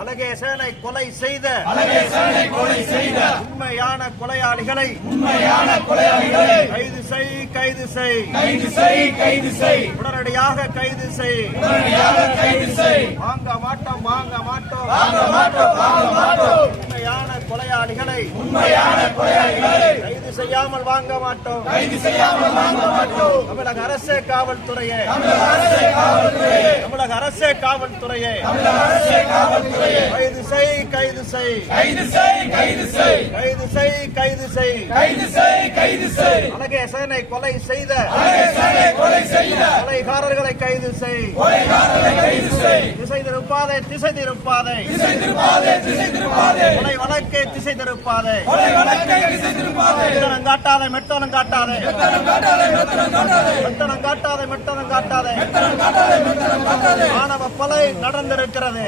அழகேசனை கொலை செய்த உண்மையான கொலையாளிகளை கைது செய் உடனடியாக கைது செய். வாங்க மாட்டோம் உண்மையான கொலையாளிகளை கைது செய்யாமல் வாங்க மாட்டோம். தமிழக அரசே காவல்துறையே, தமிழக அரசே காவல்துறையே கைது செய். அழகேசனை கொலை செய்த கொலைகாரர்களை கைது செய். திசை திருப்பாதே கொலை வழக்கை திசை திருப்பாதே. மெத்தனம் காட்டாதே ஆணவ கொலை நடந்திருக்கிறது.